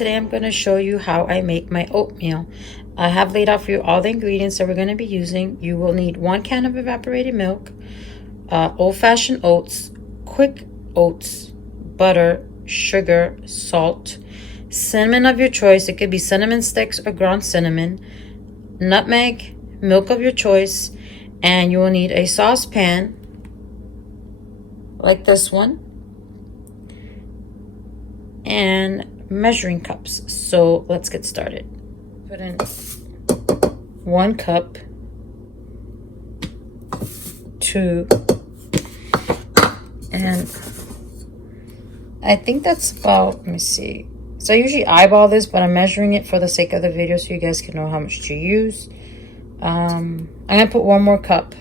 today I'm going to show you how I make my oatmeal. I have laid out for you all the ingredients that we're going to be using. You will need 1 can of evaporated milk, old-fashioned oats, quick oats, butter, sugar, salt, cinnamon of your choice. It could be cinnamon sticks or ground cinnamon, nutmeg, milk of your choice, and you will need a saucepan like this one and measuring cups. So let's get started. Put in 1 cup, 2, and I think that's about, let me see. So I usually eyeball this, but I'm measuring it for the sake of the video so you guys can know how much to use. I'm gonna put 1 more cup.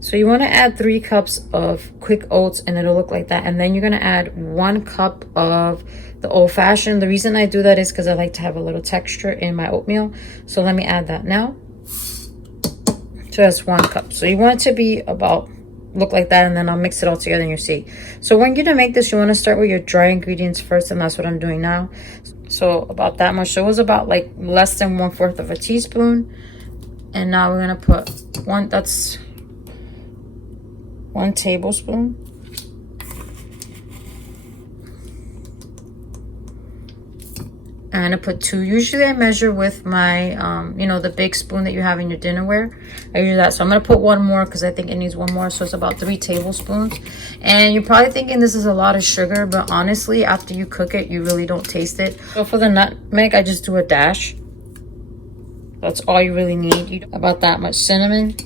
So you want to add 3 cups of quick oats and it'll look like that. And then you're going to add 1 cup of the old-fashioned. The reason I do that is because I like to have a little texture in my oatmeal. So let me add that now. So that's 1 cup. So you want it to be about, look like that, and then I'll mix it all together and you'll see. So when you're going to make this, you want to start with your dry ingredients first, and that's what I'm doing now. So about that much. So it was about like less than 1/4 of a teaspoon. And now we're going to put 1 tablespoon. I'm gonna put 2. Usually I measure with my you know, the big spoon that you have in your dinnerware. I use that. So I'm gonna put 1 more because I think it needs 1 more. So it's about 3 tablespoons. And you're probably thinking this is a lot of sugar, but honestly, after you cook it, you really don't taste it. So for the nutmeg, I just do a dash. That's all you really need. About that much cinnamon.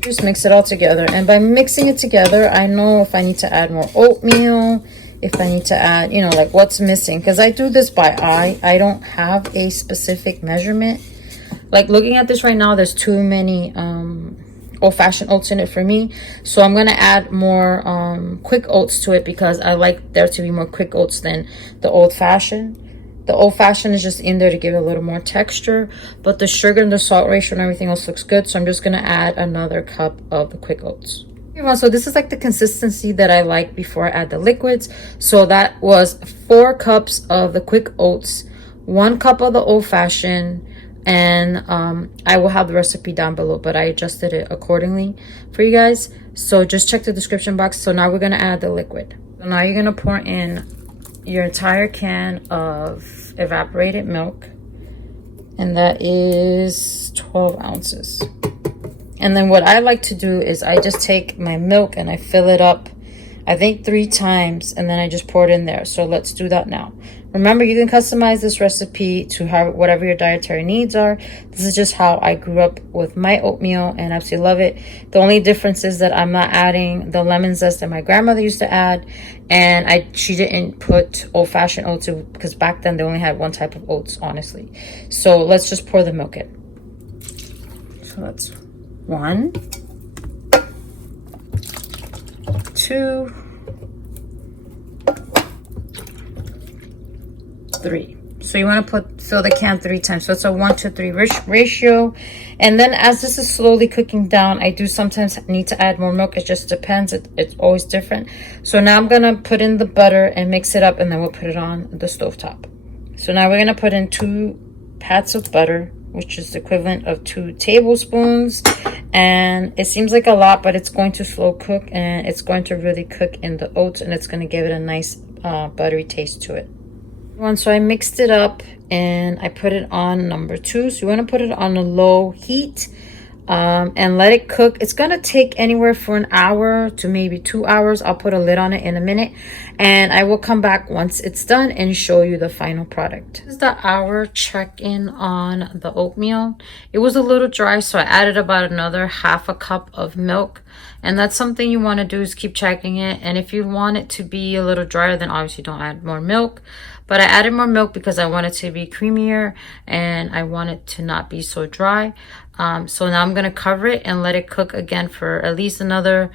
Just mix it all together, and by mixing it together, I know if I need to add more oatmeal, if I need to add, you know, like what's missing, because I do this by eye. I don't have a specific measurement. Like looking at this right now, there's too many old-fashioned oats in it for me, so I'm gonna add more quick oats to it because I like there to be more quick oats than the old-fashioned. The old-fashioned is just in there to give it a little more texture, but the sugar and the salt ratio and everything else looks good. So I'm just going to add another cup of the quick oats. So this is like the consistency that I like before I add the liquids. So that was 4 cups of the quick oats, 1 cup of the old-fashioned, and I will have the recipe down below, but I adjusted it accordingly for you guys. So just check the description box. So now we're going to add the liquid. So now you're going to pour in your entire can of evaporated milk, and that is 12 ounces. And then what I like to do is I just take my milk and I fill it up, I think 3 times, and then I just pour it in there. So let's do that now. Remember, you can customize this recipe to have whatever your dietary needs are. This is just how I grew up with my oatmeal and absolutely love it. The only difference is that I'm not adding the lemon zest that my grandmother used to add, and she didn't put old-fashioned oats because back then they only had 1 type of oats, honestly. So let's just pour the milk in. So that's 1, 2, 3. So you want to fill the can 3 times. So it's a 1-to-3 ratio. And then as this is slowly cooking down, I do sometimes need to add more milk. It just depends. It's always different. So now I'm going to put in the butter and mix it up, and then we'll put it on the stovetop. So now we're going to put in 2 pats of butter, which is the equivalent of 2 tablespoons. And it seems like a lot, but it's going to slow cook, and it's going to really cook in the oats, and it's going to give it a nice buttery taste to it. So I mixed it up and I put it on number 2. So you want to put it on a low heat and let it cook. It's going to take anywhere for an hour to maybe 2 hours. I'll put a lid on it in a minute, and I will come back once it's done and show you the final product. This is the hour check-in on the oatmeal. It was a little dry, so I added about another 1/2 cup of milk. And that's something you want to do, is keep checking it. And if you want it to be a little drier, then obviously don't add more milk. But I added more milk because I want it to be creamier and I want it to not be so dry. So now I'm going to cover it and let it cook again for at least another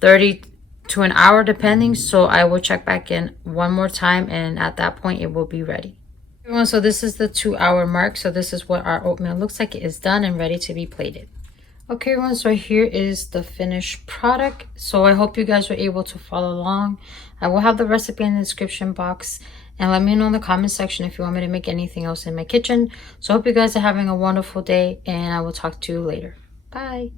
30 to an hour depending. So I will check back in 1 more time, and at that point it will be ready. So this is the 2-hour mark. So this is what our oatmeal looks like. It is done and ready to be plated. Okay, everyone, so here is the finished product. So I hope you guys were able to follow along. I will have the recipe in the description box. And let me know in the comment section if you want me to make anything else in my kitchen. So I hope you guys are having a wonderful day, and I will talk to you later. Bye.